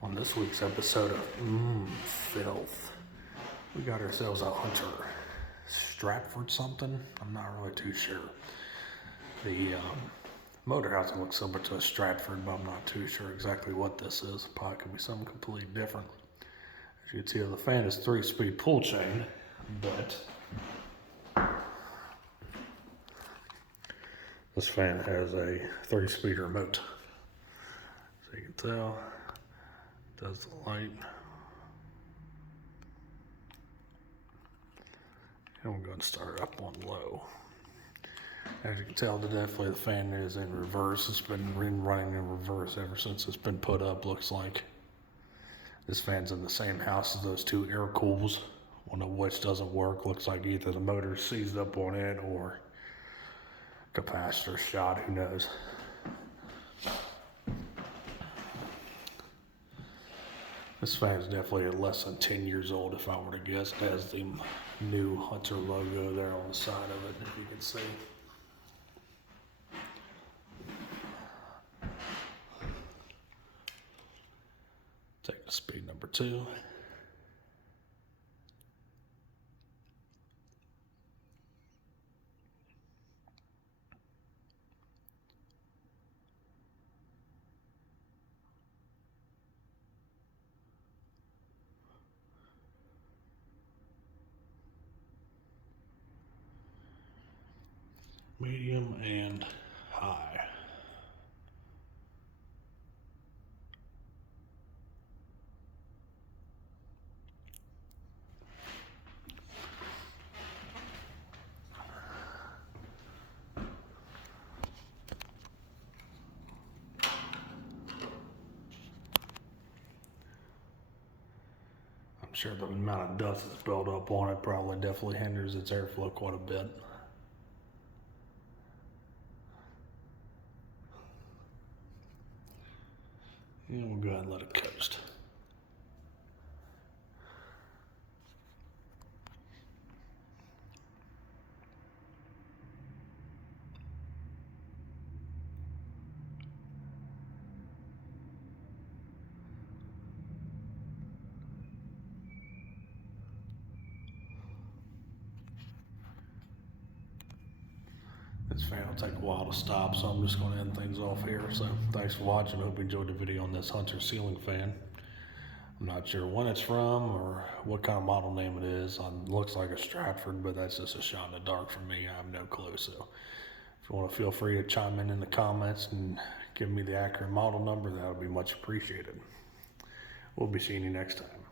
On this week's episode of Filth, we got ourselves a Hunter. Stratford something? I'm not really too sure. The motor housing looks similar to a Stratford, but I'm not too sure exactly what this is. Probably could be something completely different. As you can see, the fan is 3-speed pull chain, but this fan has a 3-speed remote. So you can tell, does the light. And we'll go and start it up on low. As you can tell, definitely the fan is in reverse. It's been running in reverse ever since it's been put up, looks like. This fan's in the same house as those two air cools, one of which doesn't work. Looks like either the motor's seized up on it or capacitor shot, who knows. This fan is definitely less than 10 years old, if I were to guess. It has the new Hunter logo there on the side of it, if you can see. Take the speed number 2. Medium and high. I'm sure the amount of dust that's built up on it probably definitely hinders its airflow quite a bit. And we'll go ahead and let it coast. This fan will take a while to stop, so I'm just going to end things off here. So thanks for watching. I hope you enjoyed the video on this Hunter ceiling fan. I'm not sure when it's from or what kind of model name it is. It looks like a Stratford, but that's just a shot in the dark for me. I have no clue. So if you want to, feel free to chime in the comments and give me the accurate model number. That would be much appreciated. We'll be seeing you next time.